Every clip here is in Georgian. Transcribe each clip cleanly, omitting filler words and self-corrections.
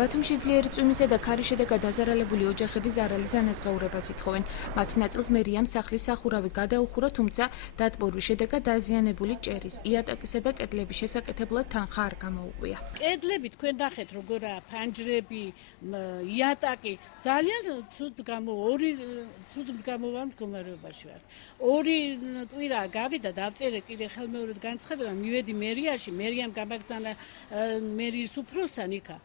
ბათუმში ძლიერი წვიმისა და ქარის შედეგად დაზარალებული ოჯახები ზარალის ანაზღაურებას ითხოვენ. მათ ნაწილს მერიამ სახლის სახურავი გადაუხურა, თუმცა დატბორვის შედეგად დაზიანებული ჭერის, იატაკისა და კედლების შესაკეთებლად თანხა არ გამოუღვია. კედლები თქვენ ნახეთ როგორაა, ფანჯრები, იატაკი ძალიან ცუდ გამოვარ მდგომარეობაში ვარ. ორი კვირა გავიდა დავწერე კიდე ხელმეორედ განცხადება, მივედი მერიაში, მერიამ გამაგზავნა მერიის უფროსთან იქა.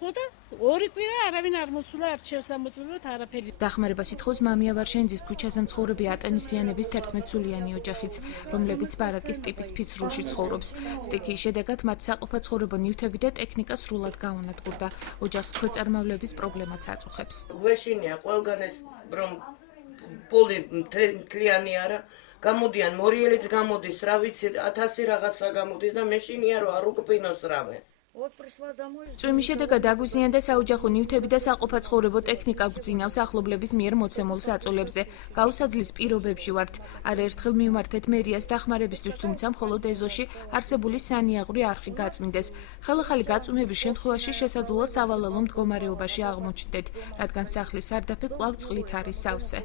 ხოდა ორი კვირა არავინ არ მოსულა არჩევს ამოწმებად არაფერი. დახმარებას ითხოვს მამია ვარშენძის ქუჩაზე მცხოვრები ატანისიანების 11-სულიანი ოჯახიც, რომლებიც ბარაკის ტიპის ფიცრულში ცხოვრობს. სტიქიის შედეგად მათ საყოფაცხოვრებო ნივთები და ტექნიკა სრულად გაუნადგურდა. ოჯახს ქვეწარმავლების პრობლემაც აწუხებს. გვეშინია ყველგან ეს რომ პოლი მთლიანი არა, გამოდიან მორიელიც გამოდის, რა ვიცი 1000 რაღაცა გამოდის და მეშინია რომ არ უკბინოს რამე. წვიმის შედეგად აგვიზიანდა საოჯახო ნივთები და საყოფაცხოვრებო ტექნიკა გვძინავს ახლობლების მიერ მოცემულ საწოლებზე. გაუსაძლის პირობებში ვართ. არაერთხელ მივმართეთ მერიას დახმარებისთვის, თუმცა მხოლოდ ეზოში არსებული სანიაღვრე არხი გაწმინდეს. ხელახალი გაწვიმების შემთხვევაში შესაძლოა სავალალო მდგომარეობაში აღმოჩნდეთ, რადგან სახლის სარდაფი კვლავ წყლით არის სავსე.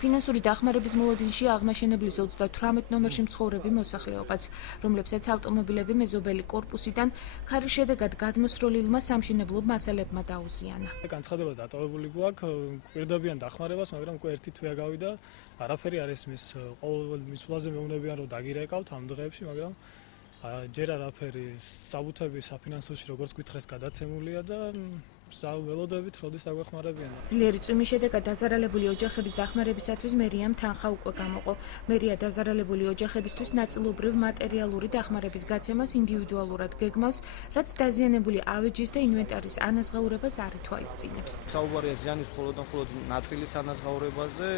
ფინანსური დახმარების მოლოდინში აღმაშენებლის 38 ნომერში მცხოვრები მოსახლეობაც, რომლებსაც ავტომობილები მეზობელი კორპუსიდან ქარის შედეგად გადმოსროლილმა სამშენებლო მასალებმა დაუზიანა. განცხადება დატოვებული გვაქვს, გვერდებიან დახმარებას, მაგრამ უკვე ერთი თვეა გავიდა, არაფერი არ ესმის. ყოველ მისვლაზე მეუბნებიან, რომ დაგირეკავთ ამ დღეებში, მაგრამ ჯერ არაფერი. საბუთები საფინანსოში როგორც გითხრეს გადაცემულია და ველოდებით როდის აგვეხმარებიან. ძლიერი წვიმის შედეგად დაზარალებული ოჯახების დახმარებისათვის მერიამ თანხა უკვე გამოყო. მერია დაზარალებული ოჯახებისთვის ნაწილობრივ მატერიალური დახმარების გაცემას ინდივიდუალურად გეგმავს, რაც დაზიანებული ავეჯის და ინვენტარის ანაზღაურებას არ ითვალისწინებს. საუბარია ზიანის მხოლოდ ნაწილის ანაზღაურებაზე,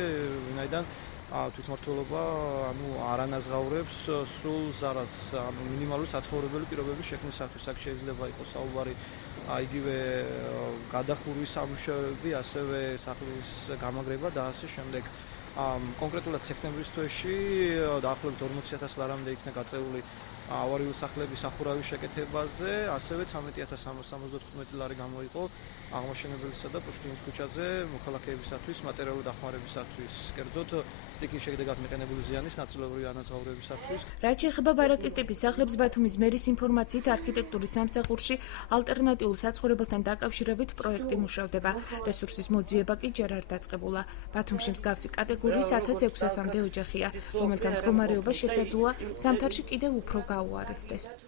ვინაიდან თვითმმართველობა არ ანაზღაურებს სრულ ზარალს, მინიმალური საცხოვრებელი პირობების შექმნისათვის. აქ შეიძლება იყოს საუბარი იგივე გადახურვის სამუშაოები, ასევე სახლის გამაგრება და ასე შემდეგ. კონკრეტულად სექტემბრის თვეში დაახლოებით 40,000 ლარამდე იქნა გაწეული ავარიული სახლების სახურავის შეკეთებაზე, ასევე 13,375 ლარი გამოიყო აღმაშენებელისა და პუშკინის ქუჩაზე მოქალაქეებისათვის მატერიალური დახმარებისათვის, კერძოდ სტიქიის შედეგად მიყენებული ზიანის ნაწილობრივი ანაზღაურებისათვის. რაც შეეხება ბარაკის ტიპის სახლებს, ბათუმის მერის ინფორმაციით არქიტექტურის სამსახურში ალტერნატიულ საცხოვრებელთან დაკავშირებით პროექტი მუშავდება. რესურსის მოძიება კი ჯერ არ დაწყებულა. ბათუმში მსგავსი კატეგორიის 1600-მდე ოჯახია, რომელთა მდგომარეობა შესაძლოა ზამთარში კიდევ უფრო გაუარესდეს.